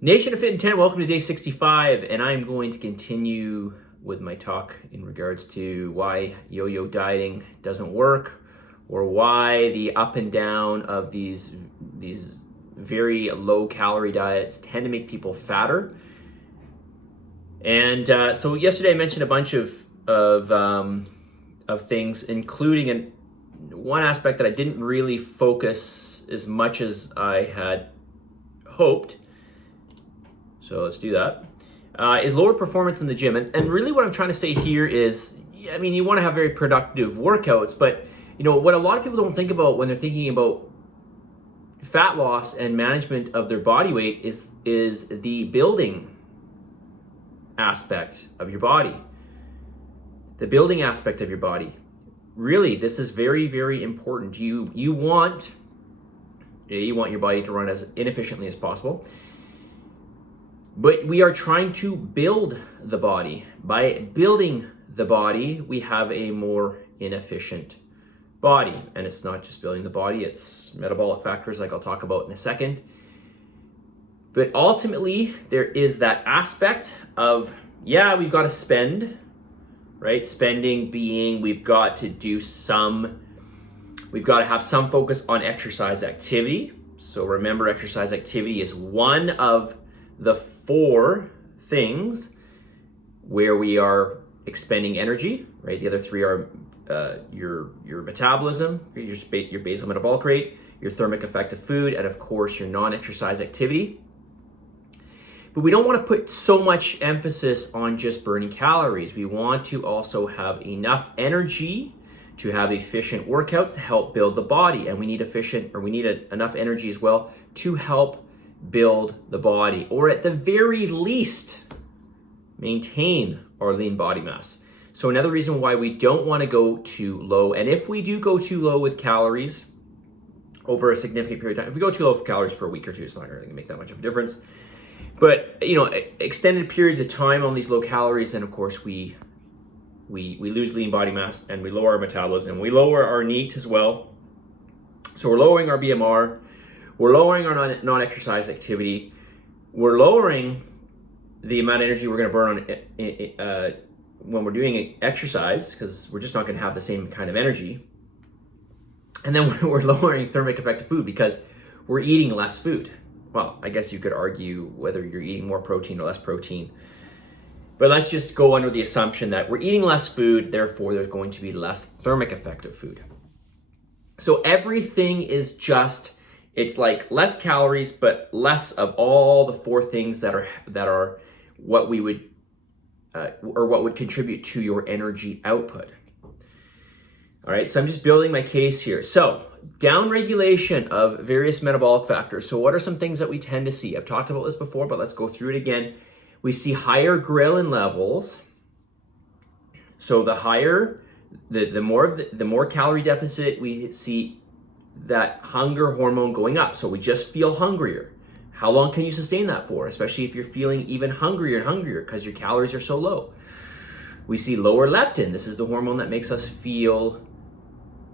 Nation of Fit and 10, welcome to day 65, and I'm going to continue with my talk in regards to why yo-yo dieting doesn't work, or why the up and down of these very low-calorie diets tend to make people fatter. And so yesterday I mentioned a bunch of things, including one aspect that I didn't really focus as much as I had hoped. So let's do that. Is lower performance in the gym. And really what I'm trying to say here is, I mean, you want to have very productive workouts, but you know, what a lot of people don't think about when they're thinking about fat loss and management of their body weight is the building aspect of your body. The building aspect of your body. Really, this is very, very important. You want your body to run as inefficiently as possible. But we are trying to build the body. By building the body, we have a more inefficient body. And it's not just building the body, it's metabolic factors like I'll talk about in a second. But ultimately, there is that aspect of, we've got to spend, right? Spending being we've got to have some focus on exercise activity. So remember, exercise activity is one of the 4 things where we are expending energy, right? The other 3 are your metabolism, your basal metabolic rate, your thermic effect of food, and of course your non-exercise activity. But we don't want to put so much emphasis on just burning calories. We want to also have enough energy to have efficient workouts to help build the body, and we need enough energy as well to help build the body, or at the very least maintain our lean body mass. So another reason why we don't want to go too low, and if we do go too low with calories over a significant period of time, if we go too low for calories for a week or two, it's not really going to make that much of a difference. But you know, extended periods of time on these low calories, and of course we lose lean body mass, and we lower our metabolism, we lower our NEAT as well. So we're lowering our BMR, we're lowering our non-exercise activity, we're lowering the amount of energy we're going to burn on when we're doing exercise, because we're just not going to have the same kind of energy. And then we're lowering thermic effect of food because we're eating less food. Well, I guess you could argue whether you're eating more protein or less protein. But let's just go under the assumption that we're eating less food, therefore there's going to be less thermic effect of food. So everything is just, it's like less calories, but less of all the 4 things that are what we would or what would contribute to your energy output. All right, so I'm just building my case here. So downregulation of various metabolic factors. So what are some things that we tend to see? I've talked about this before, but let's go through it again. We see higher ghrelin levels. So the higher, the more calorie deficit, we see that hunger hormone going up. So we just feel hungrier. How long can you sustain that for? Especially if you're feeling even hungrier and hungrier because your calories are so low. We see lower leptin. This is the hormone that makes us feel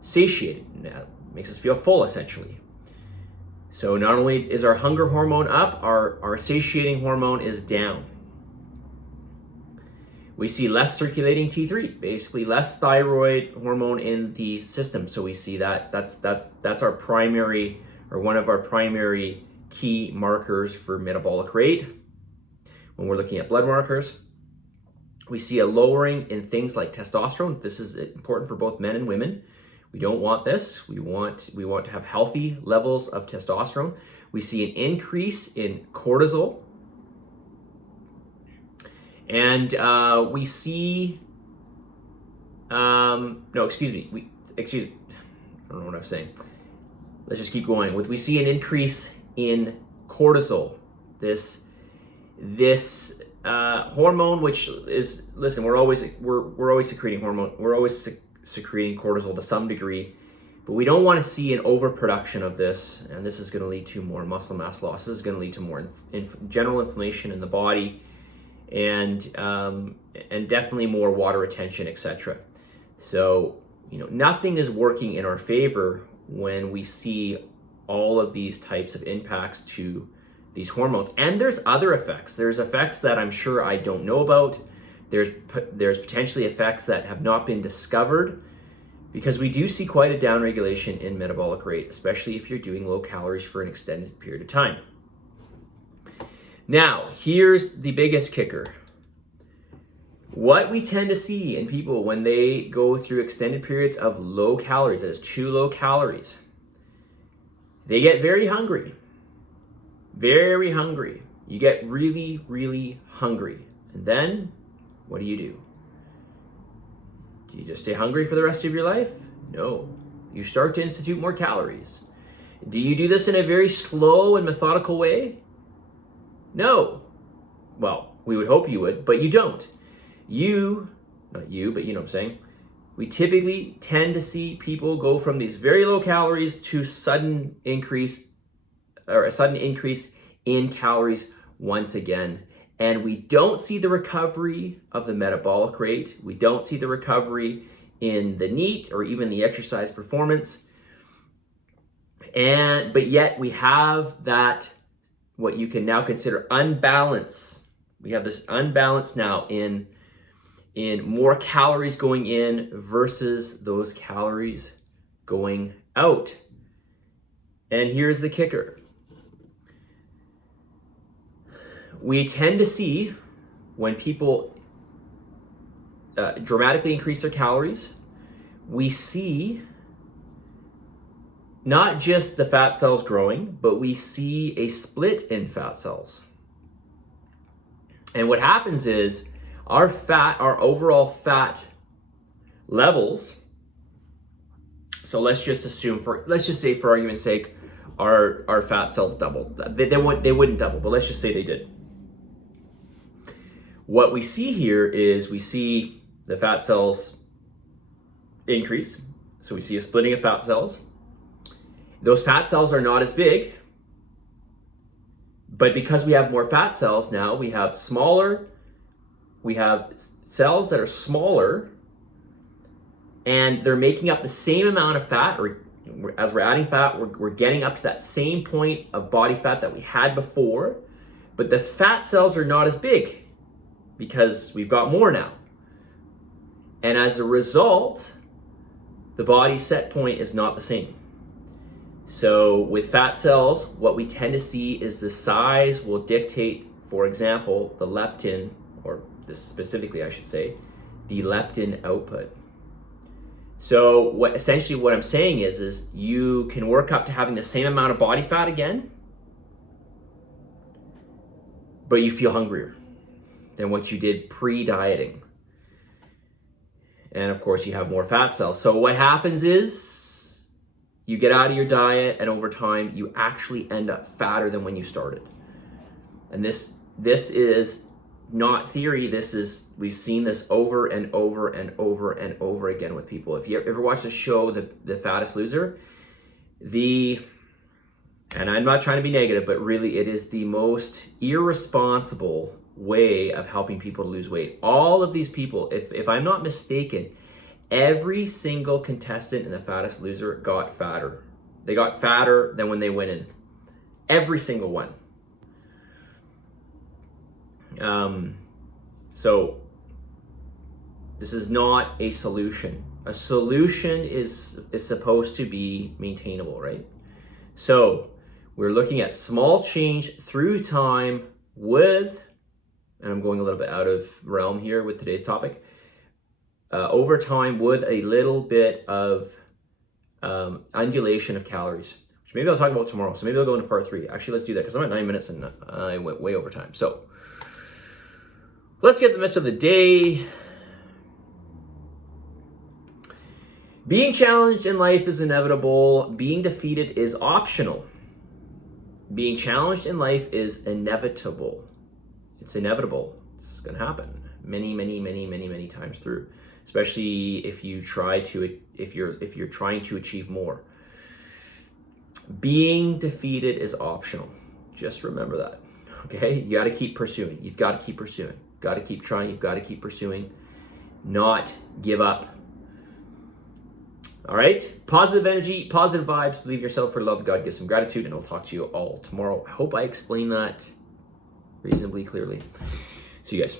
satiated, makes us feel full essentially. So not only is our hunger hormone up, our satiating hormone is down. We see less circulating T3, basically less thyroid hormone in the system. So we see that's our primary, or one of our primary key markers for metabolic rate. When we're looking at blood markers, we see a lowering in things like testosterone. This is important for both men and women. We don't want this. We want to have healthy levels of testosterone. We see an increase in cortisol. And we see, I don't know what I'm saying. Let's just keep going. We see an increase in cortisol. This hormone, which is, listen, we're always secreting hormone. We're always secreting cortisol to some degree, but we don't want to see an overproduction of this, and this is going to lead to more muscle mass loss. This is going to lead to more general inflammation in the body, and definitely more water retention, etc. So, you know, nothing is working in our favor when we see all of these types of impacts to these hormones. And there's other effects. There's effects that I'm sure I don't know about. There's potentially effects that have not been discovered, because we do see quite a downregulation in metabolic rate, especially if you're doing low calories for an extended period of time. Now, here's the biggest kicker. What we tend to see in people when they go through extended periods of low calories, that is too low calories, they get very hungry. Very hungry. You get really, really hungry. And then, what do? Do you just stay hungry for the rest of your life? No. You start to institute more calories. Do you do this in a very slow and methodical way? No. Well, we would hope you would, but you don't. Not you, but you know what I'm saying. We typically tend to see people go from these very low calories to a sudden increase in calories once again. And we don't see the recovery of the metabolic rate. We don't see the recovery in the NEAT or even the exercise performance. But yet we have that, what you can now consider unbalance. We have this unbalance now in more calories going in versus those calories going out. And here's the kicker. We tend to see when people dramatically increase their calories, we see not just the fat cells growing, but we see a split in fat cells. And what happens is our overall fat levels, so let's just say for argument's sake, our fat cells doubled. They wouldn't double, but let's just say they did. What we see here is we see the fat cells increase. So we see a splitting of fat cells. Those fat cells are not as big, but because we have more fat cells now, we have cells that are smaller, and they're making up the same amount of fat, or as we're adding fat, we're getting up to that same point of body fat that we had before, but the fat cells are not as big because we've got more now. And as a result, the body set point is not the same. So with fat cells, what we tend to see is the size will dictate, for example, the leptin, or this specifically I should say, the leptin output. So what I'm saying is you can work up to having the same amount of body fat again, but you feel hungrier than what you did pre-dieting. And of course you have more fat cells. So what happens is you get out of your diet, and over time you actually end up fatter than when you started. And this is not theory. We've seen this over and over and over and over again with people. If you ever watch the show, The Fattest Loser, and I'm not trying to be negative, but really it is the most irresponsible way of helping people to lose weight. All of these people, if I'm not mistaken, every single contestant in The Fattest Loser got fatter. They got fatter than when they went in. Every single one. So this is not a solution. A solution is supposed to be maintainable, right? So we're looking at small change through time with, and I'm going a little bit out of realm here with today's topic, over time with a little bit of undulation of calories, which maybe I'll talk about tomorrow. So maybe I'll go into part 3. Actually, let's do that because I'm at 9 minutes and I went way over time. So let's get the rest of the day. Being challenged in life is inevitable. Being defeated is optional. Being challenged in life is inevitable. It's inevitable. It's going to happen many times through, especially if you're trying to achieve more. Being defeated is optional. Just remember that. Okay? You got to keep pursuing. You've got to keep pursuing. Got to keep trying. You've got to keep pursuing. Not give up. All right? Positive energy, positive vibes, believe yourself for love, God, give some gratitude, and I'll talk to you all tomorrow. I hope I explained that reasonably clearly. See you guys.